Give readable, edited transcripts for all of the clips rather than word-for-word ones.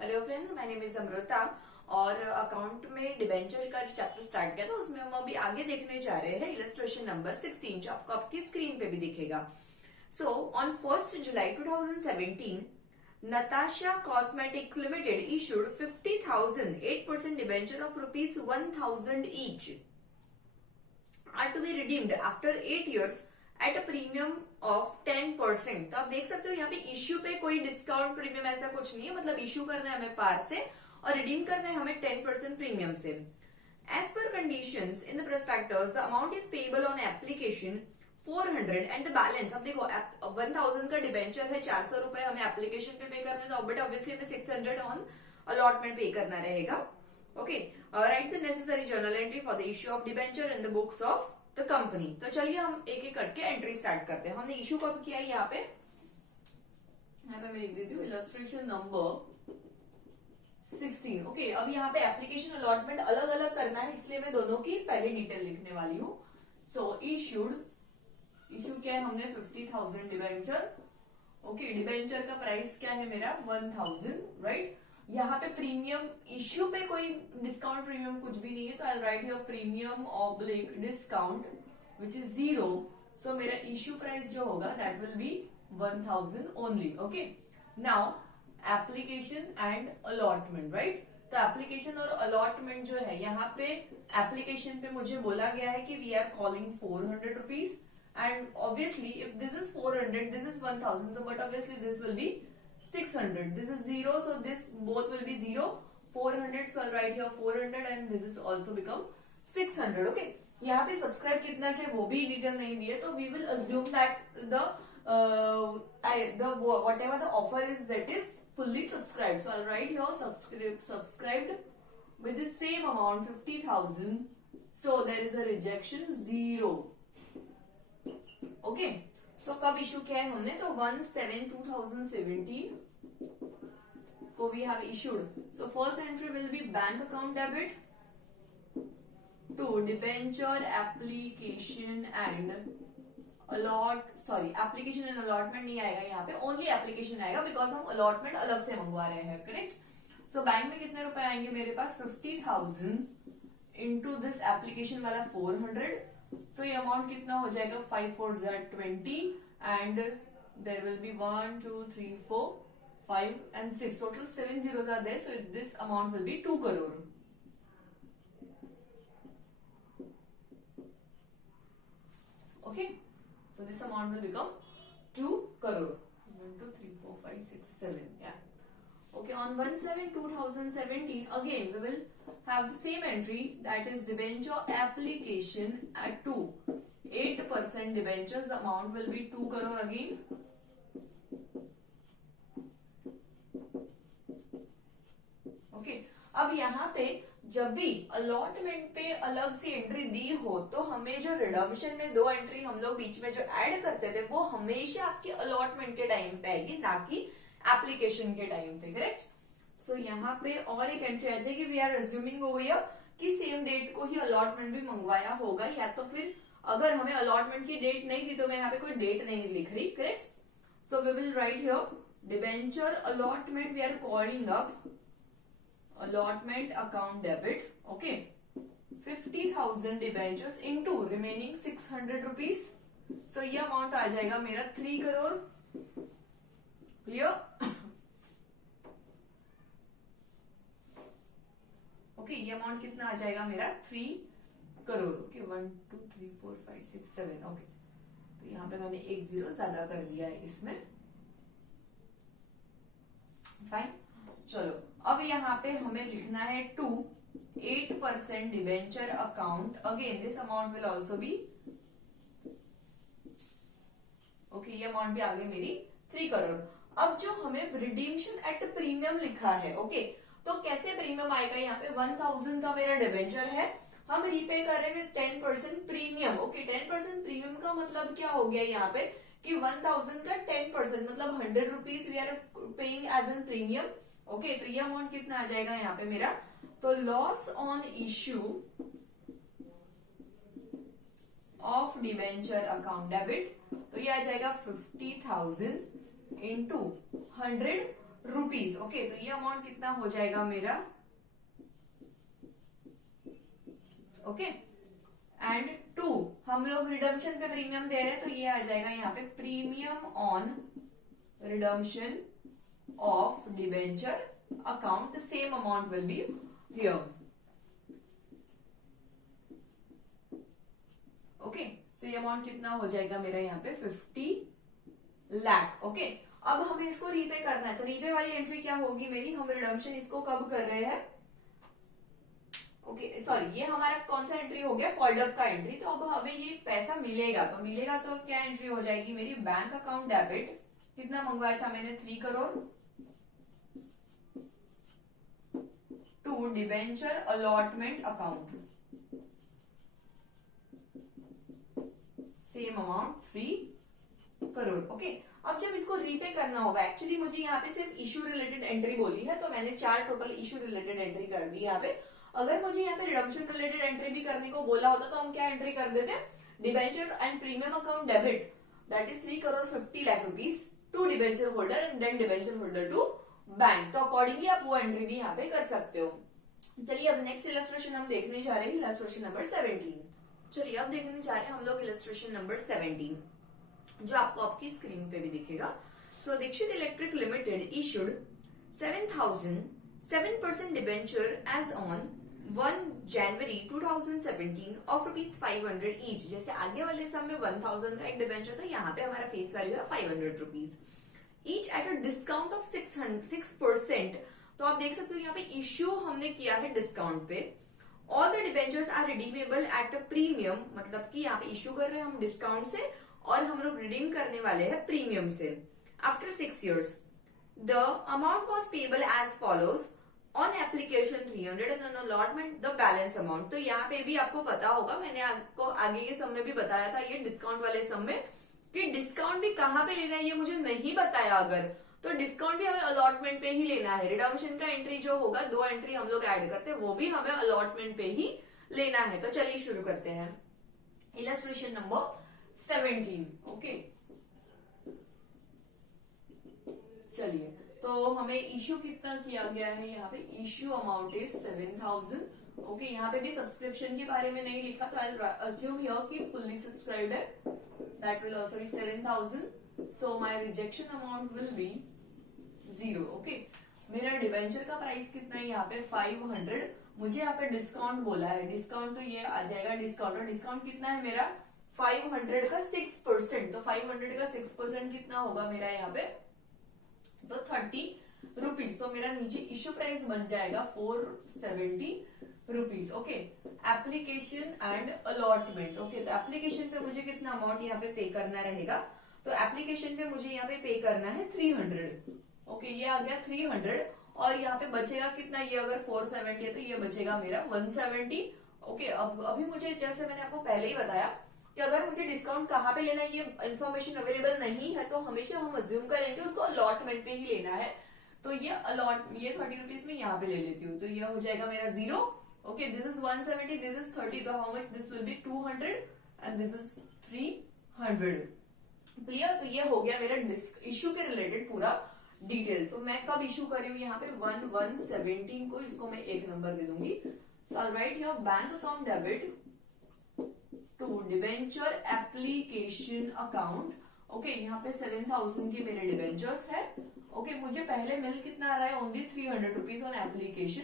Hello friends, my name is Amrita. और account में debenture का जो चैप्टर स्टार्ट किया था उसमें हम अभी आगे देखने जा रहे हैं इलस्ट्रेशन नंबर 16 जो आपको आपकी स्क्रीन पे भी दिखेगा। So on 1st July 2017 Natasha Cosmetics Limited issued 50,000 8% debenture of rupees 1,000 each are to be redeemed after 8 years eight a premium of 10%। तो आप देख सकते हो यहाँ पे इश्यू पे कोई डिस्काउंट प्रीमियम ऐसा कुछ नहीं है, मतलब इश्यू करना है हमें पार से और रिडीम करना है हमें 10% प्रीमियम से। As per conditions in the prospectus the amount is payable on application 400 and the balance. अब देखो 1000 का डिबेंचर है, 400 रुपए हमें एप्लीकेशन पे करना है, तो बट ऑब्वियसली हमें 600 ऑन अलॉटमेंट पे करना रहेगा। Okay, right the necessary journal entry for the issue of debenture in the books of the company. तो चलिए हम एक एक करके एंट्री स्टार्ट करते हैं। हमने इशू कब किया है यहाँ पे मैं लिख देती हूँ इलस्ट्रेशन नंबर 16। ओके, अब यहाँ पे एप्लीकेशन अलॉटमेंट अलग अलग करना है, इसलिए मैं दोनों की पहले डिटेल लिखने वाली हूँ। सो इशू क्या है हमने 50,000 डिबेंचर। ओके, डिबेंचर का प्राइस क्या है मेरा 1000, राइट। यहाँ पे प्रीमियम इश्यू पे कोई डिस्काउंट प्रीमियम कुछ भी नहीं है, तो I write your premium oblique discount which is 0। So मेरा इश्यू प्राइस जो होगा that will be 1000 only. Okay, now application and allotment, right. तो एप्लीकेशन और अलॉटमेंट जो है यहाँ पे एप्लीकेशन पे मुझे बोला गया है कि we are calling 400 rupees and obviously if this is 400 this is 1000, so but obviously this will be 600. This is 0, so this both will be 0. 400, so I'll write here 400 and this is also become 600. Okay, यहाँ पे subscribe कितना है वो भी detail नहीं दिए, तो we will assume that the whatever the offer is that is fully subscribed. So I'll write here subscribed with the same amount 50,000. So there is a rejection 0. Okay. सो कब इशू किया है हमने, तो 1/7/2017 को we have issued. So first entry will be bank account debit to debenture application and application and allotment नहीं आएगा यहाँ पे, ओनली एप्लीकेशन आएगा बिकॉज हम अलॉटमेंट अलग से मंगवा रहे हैं, करेक्ट। सो बैंक में कितने रुपए आएंगे मेरे पास 50,000 इंटू दिस एप्लीकेशन वाला 400। So ये अमाउंट कितना हो जाएगा 5 4 20 and there will be 1 2 3 4 5 and 6 total 7 zeros are there, so this amount will be 2 crore. Okay, so this amount will become 2 crore. 1 2 3 4 5 6 7, yeah. Okay, on 1/7/2017 again we will have the same entry, that is debenture application at 8% debentures. The amount will be 2 crore again. Okay, अब यहाँ पे जब भी allotment पे अलग सी entry दी हो तो हमें जो रिडम्पशन में 2 एंट्री हम लोग बीच में जो ऐड करते थे वो हमेशा आपके अलॉटमेंट के टाइम पे आएगी, ना कि एप्लीकेशन के टाइम पे, करेक्ट। सो यहाँ पे और एक एंट्री आ जाएगी, we are assuming over here कि सेम डेट को ही अलॉटमेंट भी मंगवाया होगा, या तो फिर अगर हमें अलॉटमेंट की डेट नहीं दी तो मैं यहाँ पे कोई डेट नहीं लिख रही, correct. So we will write here debenture allotment, we are calling up allotment account debit. Okay, 50,000 debentures into remaining 600 rupees. सो ये अमाउंट आ जाएगा मेरा 3 करोड़। क्लियर? ओके, ये अमाउंट कितना आ जाएगा मेरा 3 करोड़। ओके, 1 2 3 4 5 6 7। ओके, तो यहाँ पे मैंने एक 0 ज्यादा कर दिया है इसमें, फाइन। चलो अब यहाँ पे हमें लिखना है 8% debenture account. Again this amount will also B okay, ये अमाउंट भी आ गई मेरी 3 करोड़। अब जो हमें रिडीम्शन एट प्रीमियम लिखा है, ओके, तो कैसे प्रीमियम आएगा यहाँ पे 1000 का मेरा डिबेंचर है, हम रीपे कर रहे हैं 10% प्रीमियम। ओके, 10% प्रीमियम का मतलब क्या हो गया यहाँ पे कि 1000 का 10% मतलब 100 rupees we are paying as an premium. Okay, तो ये अमाउंट कितना आ जाएगा यहाँ पे मेरा, तो loss on issue of debenture account debit, तो ये आ जाएगा 50,000 इंटू 100 रुपीज। ओके, तो ये अमाउंट कितना हो जाएगा मेरा, ओके। एंड 2 हम लोग रिडम्पशन पे प्रीमियम दे रहे हैं, तो ये आ जाएगा यहाँ पे premium on redemption of debenture account, the same amount will be here. Okay, so ये अमाउंट कितना हो जाएगा मेरा यहाँ पे 50 लाख। ओके, अब हमें इसको रीपे करना है, तो रीपे वाली एंट्री क्या होगी मेरी, हम रिडम्पशन इसको कब कर रहे हैं, ओके सॉरी, ये हमारा कौन सा एंट्री हो गया, कॉल्ड अप का एंट्री। तो अब हमें ये पैसा मिलेगा, तो मिलेगा तो क्या एंट्री हो जाएगी मेरी, बैंक अकाउंट डेबिट, कितना मंगवाया था मैंने 3 crore, to debenture allotment account, same amount 3 crore. Okay, अब जब इसको रीपे करना होगा, एक्चुअली मुझे यहाँ पे सिर्फ इश्यू रिलेटेड एंट्री बोली है, तो मैंने 4 टोटल इश्यू रिलेटेड एंट्री कर दी यहाँ पे। अगर मुझे यहाँ पे रिडम्पशन रिलेटेड एंट्री भी करने को बोला होता तो हम क्या एंट्री कर देते, debenture and premium account debit, that is 3 crore 50 lakh rupees to debenture holder and then debenture holder to bank. तो अकॉर्डिंगली आप वो एंट्री भी यहाँ पे कर सकते हो। चलिए अब नेक्स्ट इलस्ट्रेशन हम देखने जा रहे हैं, इलस्ट्रेशन नंबर 17। चलिए अब देखने जा रहे हैं हम लोग इलस्ट्रेशन नंबर 17, जो आपको आपकी स्क्रीन पे भी दिखेगा। So Dixit electric limited issued 7,007% debenture as on 1 January 2017 ऑफ ₹500 ईच। जैसे आगे वाले सम में 1000 का एक डिबेंचर था, यहाँ पे हमारा फेस वैल्यू है 500 rupees each at a discount of 6%। तो आप देख सकते हो यहाँ पे इश्यू हमने किया है डिस्काउंट पे। All the debentures are redeemable at a premium, मतलब कि यहाँ पे इश्यू कर रहे हैं हम डिस्काउंट से और हम लोग रिडीम करने वाले हैं प्रीमियम से। After 6 years the amount was payable as follows, on application 300 and allotment the balance amount. तो यहाँ पे भी आपको पता होगा, मैंने आपको आगे के सम में भी बताया था, ये डिस्काउंट वाले सम में, कि डिस्काउंट भी कहाँ पे लेना है ये मुझे नहीं बताया, अगर तो डिस्काउंट भी हमें अलॉटमेंट पे ही लेना है। रिडम्पशन का एंट्री जो होगा, 2 एंट्री हम लोग ऐड करते हैं, वो भी हमें अलॉटमेंट पे ही लेना है। तो चलिए शुरू करते हैं इलस्ट्रेशन नंबर 17। ओके, चलिए तो हमें इश्यू कितना किया गया है, यहाँ पे इश्यू अमाउंट इज 7000। ओके, यहाँ पे भी सब्सक्रिप्शन के बारे में नहीं लिखा, तो आई अज्यूम हियर कि फुल्ली सब्सक्राइब्ड है, that will also be 7000। So my rejection amount will B 0। Okay, मेरा डिबेंचर का प्राइस कितना है यहाँ पे 500, मुझे यहाँ पे डिस्काउंट बोला है, डिस्काउंट तो ये आ जाएगा डिस्काउंट, और डिस्काउंट कितना है मेरा 500 का 6%, तो 500 का 6% कितना होगा मेरा यहाँ पे, तो 30 रुपीज। तो मेरा नीचे इश्यू प्राइस बन जाएगा 470 rupees. Okay, application and allotment. Okay, तो एप्लीकेशन पे मुझे कितना अमाउंट यहाँ पे पे करना रहेगा, तो एप्लीकेशन पे मुझे यहाँ पे करना है 300। ओके, ये आ गया 300, और यहाँ पे बचेगा कितना, ये अगर 470 है तो ये बचेगा मेरा 170। ओके, अब अभी मुझे, जैसे मैंने आपको पहले ही बताया कि अगर मुझे डिस्काउंट कहाँ पे लेना है ये इन्फॉर्मेशन अवेलेबल नहीं है, तो हमेशा हम अज्यूम करेंगे उसको अलॉटमेंट पे ही लेना है। तो ये 30 रुपीज में यहाँ पे ले लेती हूँ, तो ये हो जाएगा मेरा 0। Okay, this is 170, this is 30, तो how much this will be 200 and this is 300। Clear? तो ये हो गया मेरा इश्यू के रिलेटेड पूरा डिटेल। तो मैं कब इश्यू कर रही हूँ यहाँ पे 1/1/17 को, इसको मैं 1 नंबर दे दूंगी। So I write here bank account debit to debenture application account. Okay, यहाँ पे 7000 के मेरे डिबेंचर्स है। ओके, मुझे पहले मिल कितना आ रहा है, only 300 rupees on application,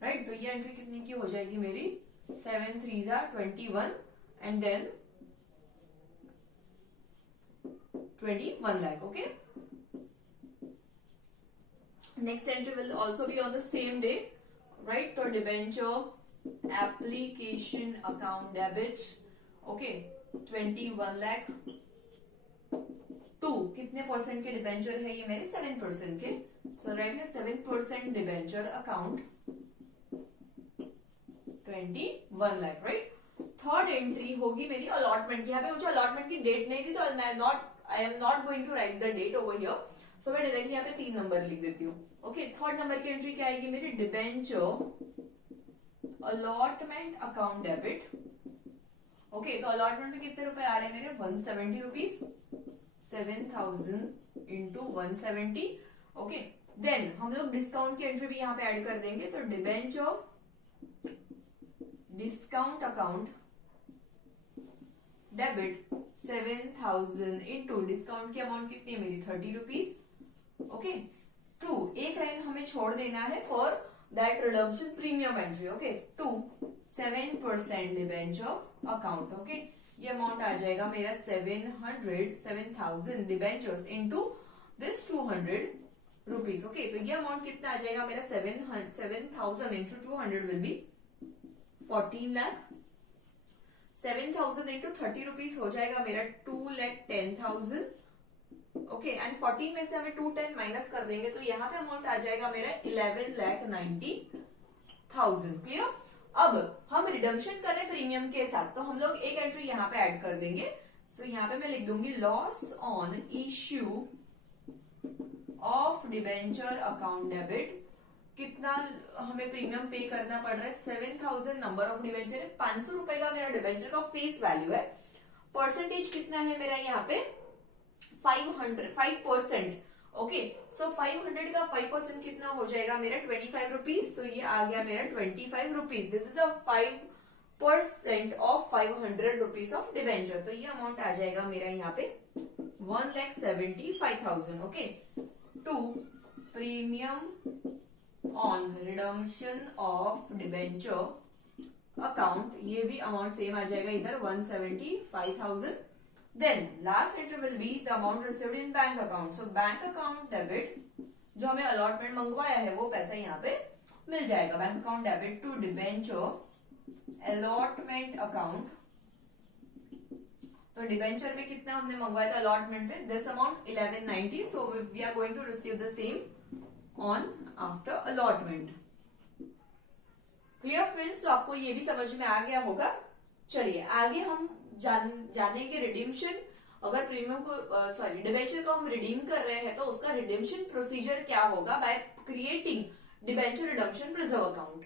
right. तो ये एंट्री कितनी की हो जाएगी मेरी, 7 3s are 21 and then 21 lakh। Okay, next entry will also be on the same day, right. तो debenture application account debit, okay 21 lakh to कितने परसेंट के डिबेंचर है ये मेरे 7% के, सो राइट है 7% debenture account 21 lakh, right. Third entry होगी मेरी अलॉटमेंट की। यहाँ पे मुझे अलॉटमेंट की डेट नहीं थी, तो I am not going to write the date over here, so मैं डायरेक्टली यहाँ पे 3 नंबर लिख देती हूँ। ओके, थर्ड नंबर की एंट्री क्या आएगी मेरी, debenture allotment account debit. Okay, तो अलॉटमेंट में कितने रुपए आ रहे हैं मेरे, 170 रुपीज, 7000 इंटू 170। ओके, देन हम लोग डिस्काउंट की एंट्री भी यहाँ पे ऐड कर देंगे, तो debenture discount account debit 7,000 into discount की अमाउंट कितनी है मेरी 30 रुपीज। ओके, टू एक लाइन हमें छोड़ देना है for that redemption premium entry. Okay, to 7% debenture account. Okay, ये अमाउंट आ जाएगा मेरा 7,000 debentures into this 200 rupees. Okay, तो ये अमाउंट कितना आ जाएगा मेरा 7,000 into 200 will be 14 lakh. 7,000 into 30 rupees हो जाएगा मेरा 2,10,000। ओके, एंड 14 में से हमें 210 माइनस कर देंगे तो यहाँ पे अमाउंट आ जाएगा मेरा 11,90,000। क्लियर। अब हम रिडम्पशन करें प्रीमियम के साथ, तो हम लोग एक एंट्री यहाँ पे ऐड कर देंगे। सो यहाँ पे मैं लिख दूंगी loss on issue of debenture account debit. कितना हमें प्रीमियम पे करना पड़ रहा है 7,000 नंबर ऑफ डिबेंचर है, 500 रुपए का मेरा डिबेंचर का फेस वैल्यू है। परसेंटेज कितना है मेरा यहाँ पे 5%। ओके, सो 500 का 5% कितना हो जाएगा मेरा 25 रुपीज। तो ये आ गया मेरा 25 rupees. This is a 5% of 500 rupees of debenture. तो ये अमाउंट आ जाएगा मेरा यहाँ पे 1,75,000। Okay, to premium on redemption of debenture account, ये भी अमाउंट सेम आ जाएगा इधर 175,000। Then last entry will be the amount received in bank account. So bank account debit, जो हमें अलॉटमेंट मंगवाया है वो पैसा यहाँ पे मिल जाएगा। Bank account debit to debenture allotment account. तो डिबेंचर में कितना हमने मंगवाया था अलॉटमेंट में, this amount 1190। So we are going to receive the same on after allotment. Clear friends, तो आपको ये भी समझ में आ गया होगा। चलिए आगे हम जानेंगे रिडीम्शन। अगर प्रीमियम को सॉरी डिबेंचर को हम रिडीम कर रहे हैं तो उसका रिडीम्शन प्रोसीजर क्या होगा by creating debenture redemption reserve account.